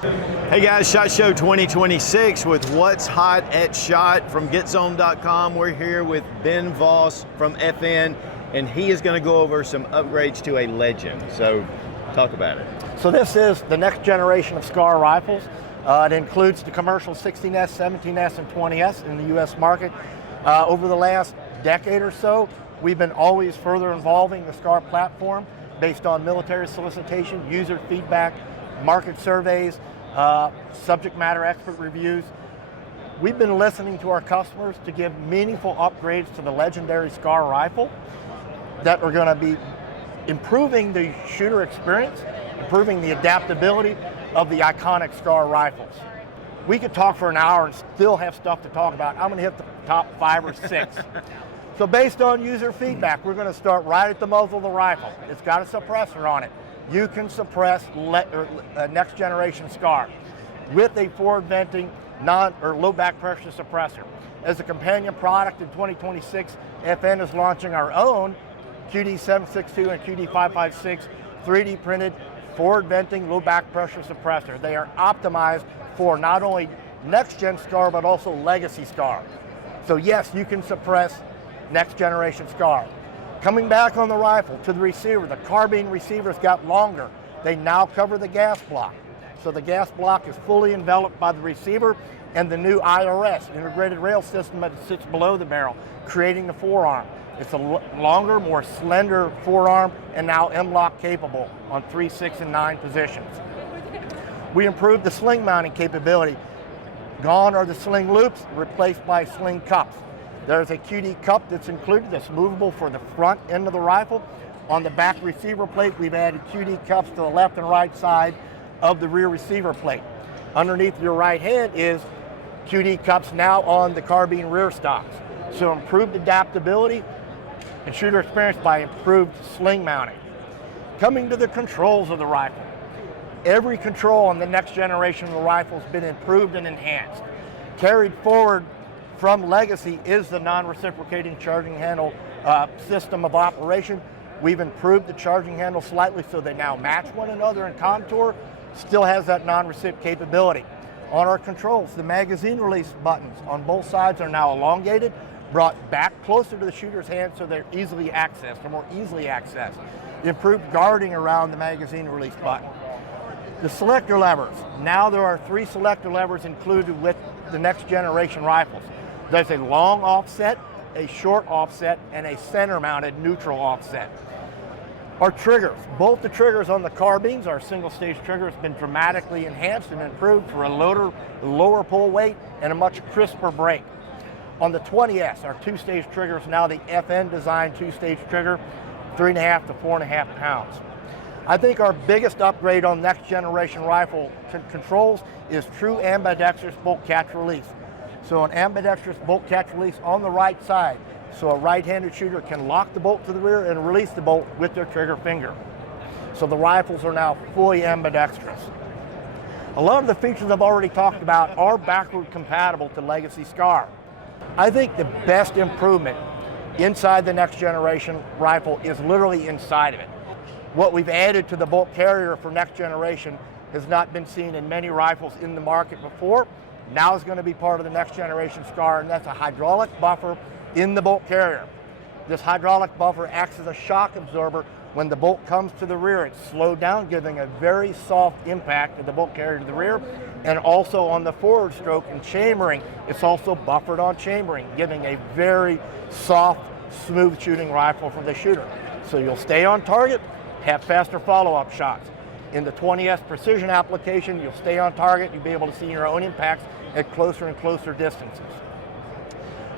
Hey guys, SHOT Show 2026 with What's Hot at SHOT from Getzone.com. We're here with Ben Voss from FN, and he is going to go over some upgrades to a Legend. So talk about it. So this is the next generation of SCAR rifles. It includes the commercial 16S, 17S, and 20S in the US market. Over the last decade or so, we've been always further involving the SCAR platform based on military solicitation, user feedback, market surveys, subject matter expert reviews. We've been listening to our customers to give meaningful upgrades to the legendary SCAR rifle that are going to be improving the shooter experience, improving the adaptability of the iconic SCAR rifles. We could talk for an hour and still have stuff to talk about. I'm going to hit the top 5 or 6. So based on user feedback, we're going to start right at the muzzle of the rifle. It's got a suppressor on it. You can suppress next generation SCAR with a forward venting low back pressure suppressor. As a companion product in 2026, FN is launching our own QD762 and QD556 3D printed forward venting low back pressure suppressor. They are optimized for not only next gen SCAR but also legacy SCAR. So yes, you can suppress next generation SCAR. Coming back on the rifle to the receiver, the carbine receivers got longer. They now cover the gas block. So the gas block is fully enveloped by the receiver and the new IRS, integrated rail system, that sits below the barrel, creating the forearm. It's a longer, more slender forearm and now M-LOK capable on 3, 6, and 9 positions. We improved the sling mounting capability. Gone are the sling loops, replaced by sling cups. There's a QD cup that's included that's movable for the front end of the rifle. On the back receiver plate, we've added QD cups to the left and right side of the rear receiver plate. Underneath your right hand is QD cups now on the carbine rear stocks. So improved adaptability and shooter experience by improved sling mounting. Coming to the controls of the rifle. Every control on the next generation of the rifle has been improved and enhanced. Carried forward from legacy is the non-reciprocating charging handle system of operation. We've improved the charging handle slightly so they now match one another in contour, still has that non-recip capability. On our controls, the magazine release buttons on both sides are now elongated, brought back closer to the shooter's hand so they're easily accessed, or more easily accessed. Improved guarding around the magazine release button. The selector levers, now there are 3 selector levers included with the next generation rifles. There's a long offset, a short offset, and a center-mounted neutral offset. Our triggers, both the triggers on the carbines, our single-stage trigger has been dramatically enhanced and improved for a lower pull weight and a much crisper break. On the 20S, our 2-stage trigger is now the FN-designed 2-stage trigger, 3.5 to 4.5 pounds. I think our biggest upgrade on next-generation rifle controls is true ambidextrous bolt catch release. So an ambidextrous bolt catch release on the right side, so a right-handed shooter can lock the bolt to the rear and release the bolt with their trigger finger. So the rifles are now fully ambidextrous. A lot of the features I've already talked about are backward compatible to legacy SCAR. I think the best improvement inside the next generation rifle is literally inside of it. What we've added to the bolt carrier for next generation has not been seen in many rifles in the market before. Now is going to be part of the next generation SCAR, and that's a hydraulic buffer in the bolt carrier. This hydraulic buffer acts as a shock absorber. When the bolt comes to the rear, it's slowed down, giving a very soft impact of the bolt carrier to the rear. And also on the forward stroke and chambering, it's also buffered on chambering, giving a very soft, smooth shooting rifle for the shooter. So you'll stay on target, have faster follow-up shots. In the 20S precision application, you'll stay on target, you'll be able to see your own impacts at closer and closer distances.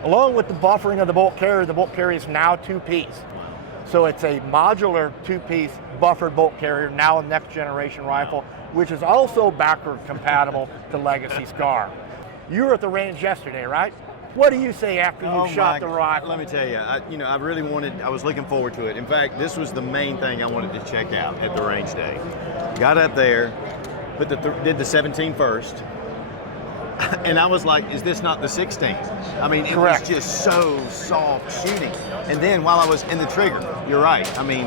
Along with the buffering of the bolt carrier is now 2-piece. So it's a modular 2-piece buffered bolt carrier, now a next generation rifle, which is also backward compatible to legacy SCAR. You were at the range yesterday, right? What do you say after you shot the rifle? Let me tell you, I was looking forward to it. In fact, this was the main thing I wanted to check out at the range day. Got up there, did the 17 first, and I was like, is this not the 16? I mean, it was just so soft shooting. And then while I was in the trigger, you're right. I mean,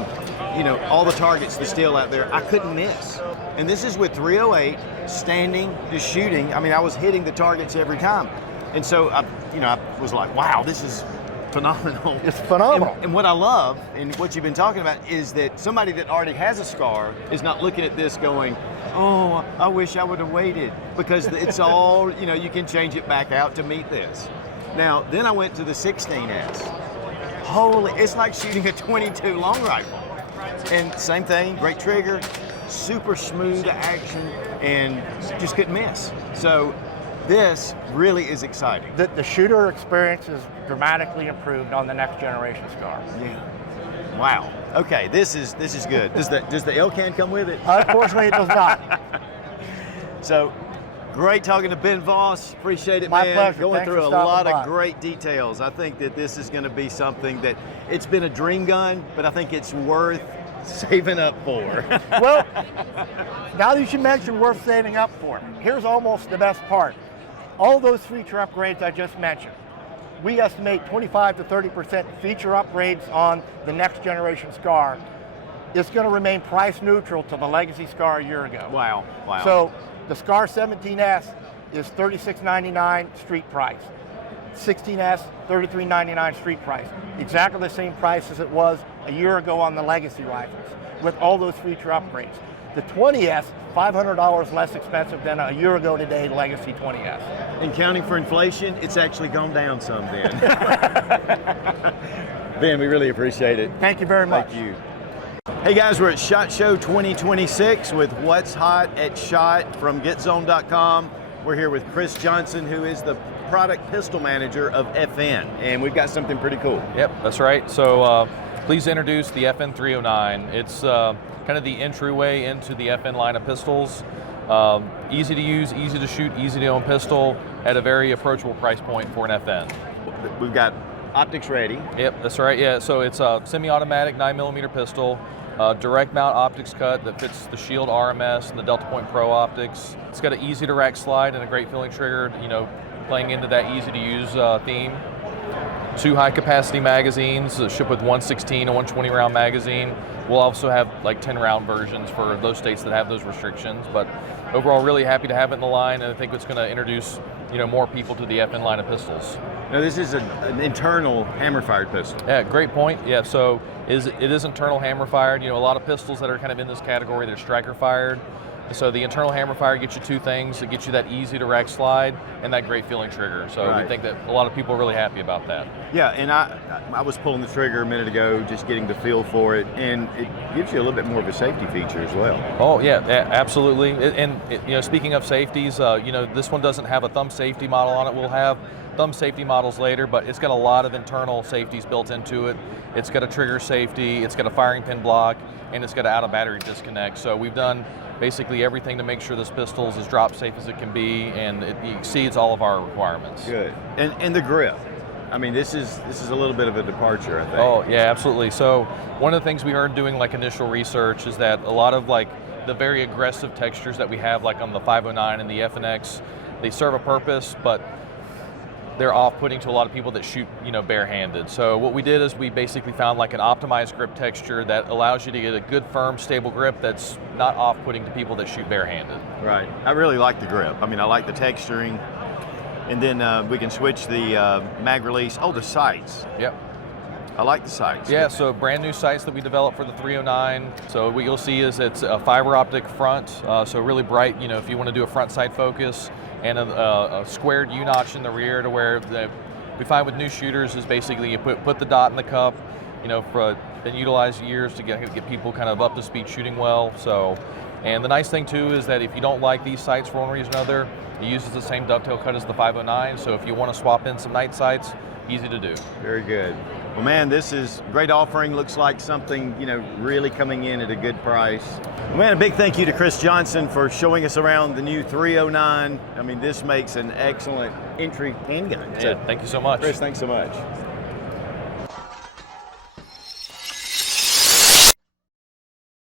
all the targets, the steel out there, I couldn't miss. And this is with 308, standing, just shooting. I mean, I was hitting the targets every time. And so I was like, wow, this is phenomenal. It's phenomenal. And what I love, and what you've been talking about, is that somebody that already has a scar is not looking at this going, oh, I wish I would have waited, because it's all, you can change it back out to meet this. Now, then I went to the 16S. Holy, it's like shooting a 22 long rifle. And same thing, great trigger, super smooth action, and just couldn't miss. So this really is exciting. The shooter experience is dramatically improved on the next generation SCAR. Yeah. Wow. Okay, this is good. Does the L-can come with it? Unfortunately, it does not. So, great talking to Ben Voss. Appreciate it, My man. pleasure. Going Thanks through for a stopping lot by. of great details. I think that this is going to be something that it's been a dream gun, but I think it's worth saving up for. Well, now that you mentioned worth saving up for, here's almost the best part. All those feature upgrades I just mentioned, we estimate 25 to 30% feature upgrades on the next generation SCAR. It's going to remain price neutral to the legacy SCAR a year ago. Wow. So the SCAR 17S is $36.99 street price. 16S, $33.99 street price. Exactly the same price as it was a year ago on the legacy rifles, with all those feature upgrades. The 20S, $500 less expensive than a year ago today, legacy 20S. And counting for inflation, it's actually gone down some then. Ben, we really appreciate it. Thank you very much. Thank you. Hey guys, we're at SHOT Show 2026 with What's Hot at SHOT from Getzone.com. We're here with Chris Johnson, who is the product pistol manager of FN, and we've got something pretty cool. Yep, that's right. So please introduce the FN 309. It's kind of the entryway into the FN line of pistols. Easy to use, easy to shoot, easy to own pistol at a very approachable price point for an FN. We've got optics ready. Yep, that's right. Yeah, so it's a semi-automatic 9mm pistol, direct mount optics cut that fits the Shield RMS and the Delta Point Pro optics. It's got an easy to rack slide and a great feeling trigger, playing into that easy to use theme. 2 high capacity magazines, ship with 116 and 120 round magazine. We'll also have like 10 round versions for those states that have those restrictions, but overall really happy to have it in the line, and I think it's going to introduce more people to the FN line of pistols. Now this is an internal hammer fired pistol. Yeah, great point. Yeah, so it is internal hammer fired. A lot of pistols that are kind of in this category, they're striker fired. So the internal hammer fire gets you 2 things. It gets you that easy to rack slide and that great feeling trigger. So Right. we think that a lot of people are really happy about that. Yeah, and I was pulling the trigger a minute ago, just getting the feel for it, and it gives you a little bit more of a safety feature as well. Oh yeah, absolutely. And speaking of safeties, this one doesn't have a thumb safety model on it. We'll have thumb safety models later, but it's got a lot of internal safeties built into it. It's got a trigger safety, it's got a firing pin block, and it's got an out of battery disconnect. So we've done basically everything to make sure this pistol is as drop safe as it can be, and it exceeds all of our requirements. Good. And the grip. I mean, this is a little bit of a departure, I think. Oh yeah, absolutely. So one of the things we heard doing like initial research is that a lot of like the very aggressive textures that we have like on the 509 and the FNX, they serve a purpose, but they're off-putting to a lot of people that shoot, barehanded. So what we did is we basically found like an optimized grip texture that allows you to get a good, firm, stable grip that's not off-putting to people that shoot barehanded. Right. I really like the grip. I mean, I like the texturing. And then we can switch the mag release. Oh, the sights. Yep. I like the sights. Yeah, so brand new sights that we developed for the 309. So what you'll see is it's a fiber optic front, so really bright, if you want to do a front sight focus, and a squared U-notch in the rear to where we find with new shooters is basically you put the dot in the cup, been utilized years to get people kind of up to speed shooting well. So, and the nice thing too is that if you don't like these sights for one reason or another, it uses the same dovetail cut as the 509, so if you want to swap in some night sights, easy to do. Very good. Well, man, this is a great offering. Looks like something, really coming in at a good price. Well, man, a big thank you to Chris Johnson for showing us around the new 309. I mean, this makes an excellent entry handgun. Yeah, thank you so much. Chris, thanks so much.